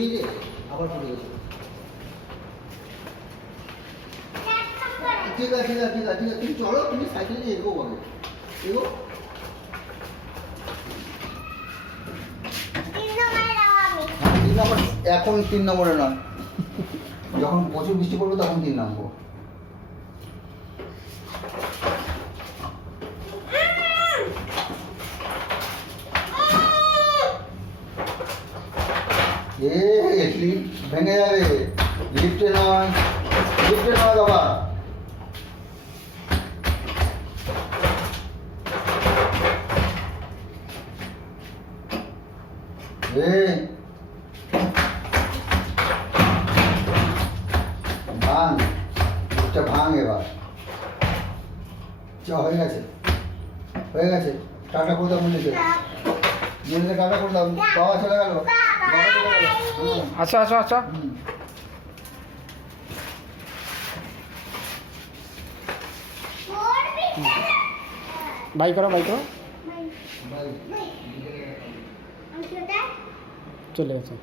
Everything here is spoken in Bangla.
এই যে আবার পড়ে গেছে। ঠিক আছে ঠিক আছে ঠিক আছে ঠিক আছে, তুমি চলো, তুমি সাইকেল নিয়ে এগো বলো, এগো। হ্যাঁ 3 নম্বর, এখন 3 নম্বরে নয়, যখন প্রচুর বৃষ্টি পড়বে তখন 3 নামবো। লিফট ভেঙে যাবে, লিফটে নয়, লিফটে নয় বাবা। ভাঙ, লিফটটা ভাঙ এবার। হয়ে গেছে, হয়ে গেছে, টাটা করে দাও মুনিকে, মুনিকে টাটা করে দাও। বাবা চলে গেল, বাবা চলে গেল। আচ্ছা আচ্ছা আচ্ছা। বাই করো, বাই করো, চলে গেছে।